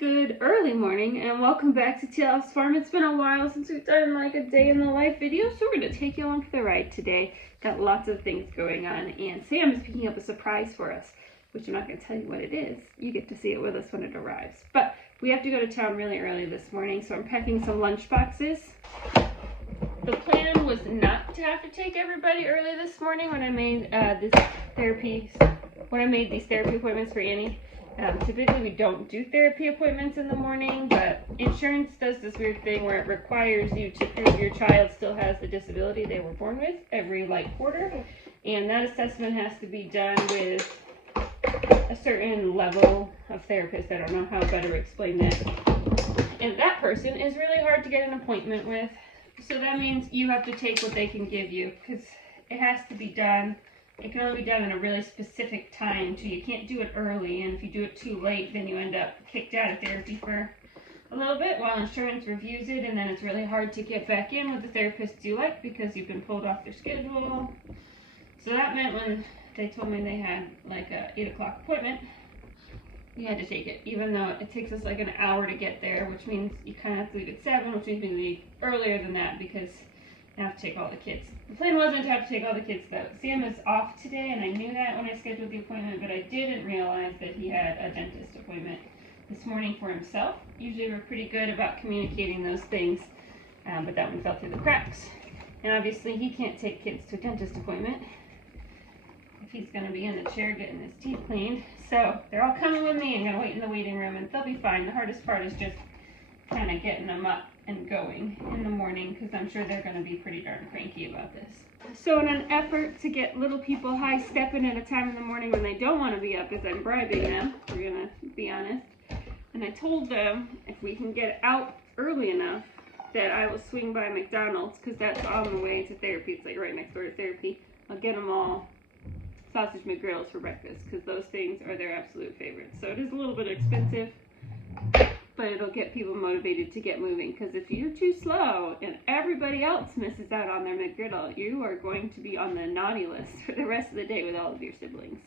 Good early morning and welcome back to Teal House Farm. It's been a while since we've done like a day in the life video, so we're going to take you along for the ride today. Got lots of things going on, and Sam is picking up a surprise for us, which I'm not going to tell you what it is. You get to see it with us when it arrives. But we have to go to town really early this morning, so I'm packing some lunch boxes. The plan was not to have to take everybody early this morning when I made these therapy appointments for Annie. Typically we don't do therapy appointments in the morning, but insurance does this weird thing where it requires you to prove your child still has the disability they were born with every quarter, and that assessment has to be done with a certain level of therapist. I don't know how better to explain that. And that person is really hard to get an appointment with, so that means you have to take what they can give you, because it has to be done. It can only be done in a really specific time, so you can't do it early, and if you do it too late, then you end up kicked out of therapy for a little bit while insurance reviews it, and then it's really hard to get back in with the therapist you like because you've been pulled off their schedule. So that meant when they told me they had a 8 o'clock appointment, you had to take it, even though it takes us an hour to get there, which means you kind of have to leave at 7, which means we leave earlier than that because you have to take all the kids. The plan wasn't to have to take all the kids though. Sam is off today, and I knew that when I scheduled the appointment, but I didn't realize that he had a dentist appointment this morning for himself. Usually we're pretty good about communicating those things, but that one fell through the cracks. And obviously he can't take kids to a dentist appointment if he's going to be in the chair getting his teeth cleaned. So they're all coming with me and going to wait in the waiting room, and they'll be fine. The hardest part is just kind of getting them up and going in the morning, because I'm sure they're going to be pretty darn cranky about this. So in an effort to get little people high stepping at a time in the morning when they don't want to be up, as I'm bribing them, we're going to be honest, and I told them if we can get out early enough that I will swing by McDonald's, because that's on the way to therapy. It's right next door to therapy. I'll get them all sausage McGriddles for breakfast, because those things are their absolute favorites. So it is a little bit expensive, but it'll get people motivated to get moving, because if you're too slow and everybody else misses out on their McGriddle, you are going to be on the naughty list for the rest of the day with all of your siblings.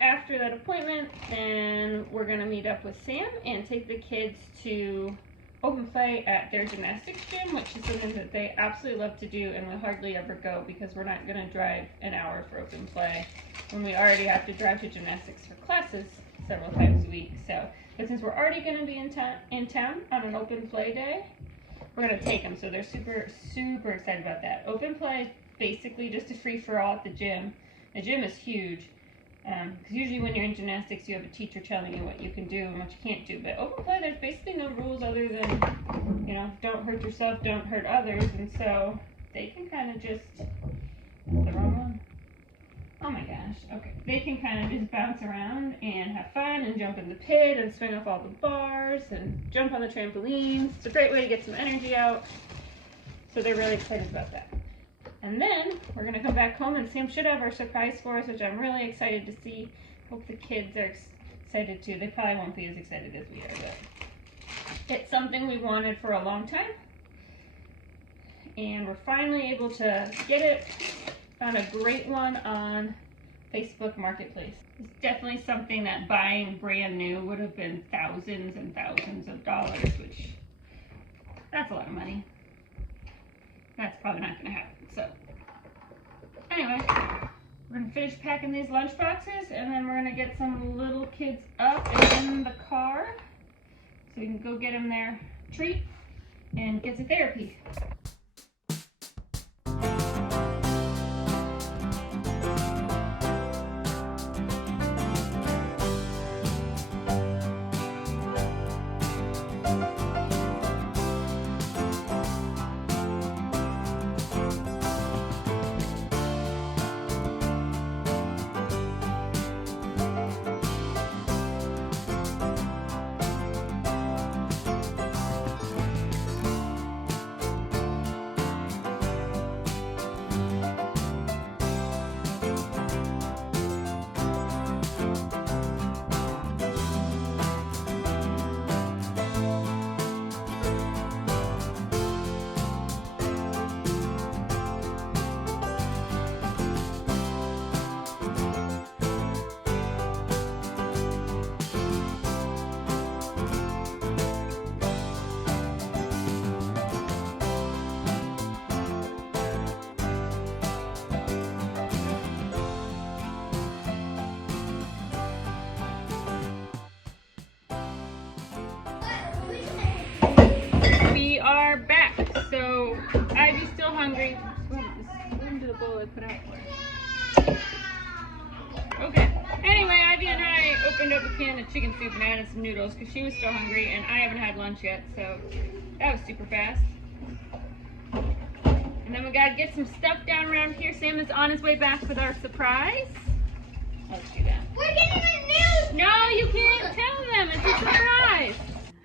After that appointment, then we're going to meet up with Sam and take the kids to open play at their gymnastics gym, which is something that they absolutely love to do, and we hardly ever go because we're not going to drive an hour for open play when we already have to drive to gymnastics for classes several times a week. So, but since we're already going to be in town on an open play day, we're going to take them. So they're super excited about that. Open play is basically just a free-for-all at the gym. The gym is huge, because usually when you're in gymnastics, you have a teacher telling you what you can do and what you can't do. But open play, there's basically no rules other than, don't hurt yourself, don't hurt others, and so they can kind of just, the wrong one. Oh my gosh, okay. They can kind of just bounce around and have fun and jump in the pit and swing off all the bars and jump on the trampolines. It's a great way to get some energy out. So they're really excited about that. And then we're going to come back home, and Sam should have our surprise for us, which I'm really excited to see. Hope the kids are excited too. They probably won't be as excited as we are, but it's something we wanted for a long time. And we're finally able to get it. Found a great one on Facebook Marketplace. It's definitely something that buying brand new would have been thousands and thousands of dollars, which that's a lot of money. That's probably not going to happen. So anyway, we're going to finish packing these lunch boxes, and then we're going to get some little kids up in the car so we can go get them their treat and get to therapy. the chicken soup and added some noodles because she was still hungry and I haven't had lunch yet, so that was super fast. And then we gotta get some stuff down around here. Sam is on his way back with our surprise. Let's do that. We're getting the news! No, you can't tell them. It's a surprise.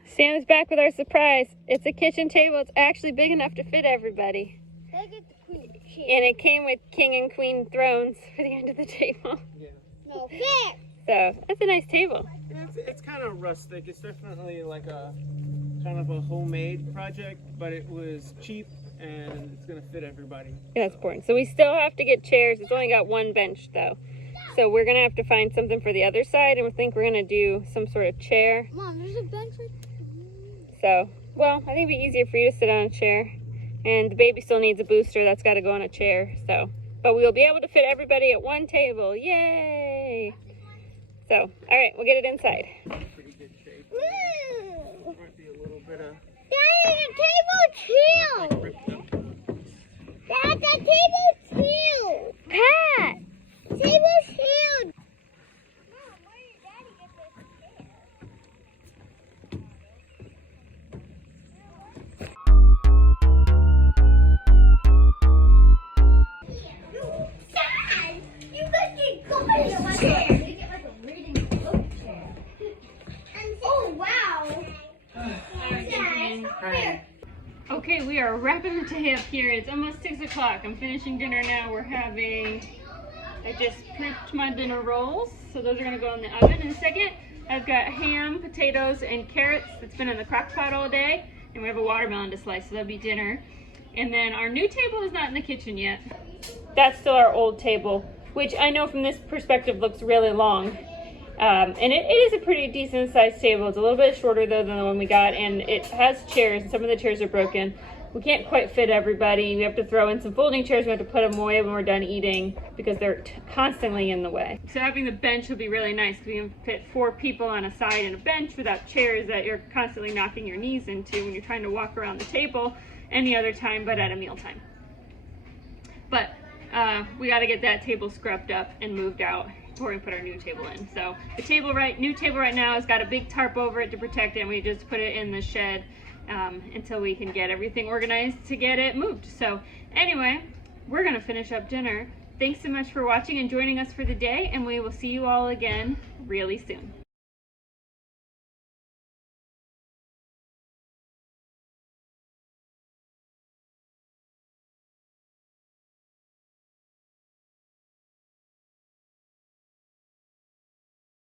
Sam's back with our surprise. It's a kitchen table. It's actually big enough to fit everybody. Look at the queen chair. And it came with king and queen thrones for the end of the table. Yeah. No fair. So that's a nice table. It's kind of rustic. It's definitely like a kind of a homemade project, but it was cheap and it's gonna fit everybody. Yeah, that's important. So we still have to get chairs. It's only got one bench though. So we're gonna have to find something for the other side, and we think we're gonna do some sort of chair. Mom, there's a bench right So, well, I think it'd be easier for you to sit on a chair. And the baby still needs a booster. That's got to go on a chair. So, but we'll be able to fit everybody at one table. Yay! So, all right, we'll get it inside. Pretty good shape. there. Might be a little bit of Daddy, the table too. ripped up. Dad, the table too. Pat! Table too. Mom, where did Daddy get this chair? Dad, you got the chair. You get like a reading book chair. Oh wow. Dad, come here. Okay, we are wrapping the day up here. It's almost 6 o'clock. I'm finishing dinner now. I just prepped my dinner rolls, so those are gonna go in the oven in a second. I've got ham, potatoes, and carrots that's been in the crock pot all day, and we have a watermelon to slice, so that'll be dinner. And then our new table is not in the kitchen yet. That's still our old table, which I know from this perspective looks really long. And it is a pretty decent sized table. It's a little bit shorter though than the one we got, and it has chairs, and some of the chairs are broken. We can't quite fit everybody. We have to throw in some folding chairs. We have to put them away when we're done eating because they're constantly in the way. So having the bench will be really nice because we can fit 4 people on a side and a bench without chairs that you're constantly knocking your knees into when you're trying to walk around the table any other time but at a mealtime. But we got to get that table scrubbed up and moved out before we put our new table in. So the new table right now has got a big tarp over it to protect it, and we just put it in the shed until we can get everything organized to get it moved. So anyway, we're gonna finish up dinner. Thanks so much for watching and joining us for the day, and we will see you all again really soon.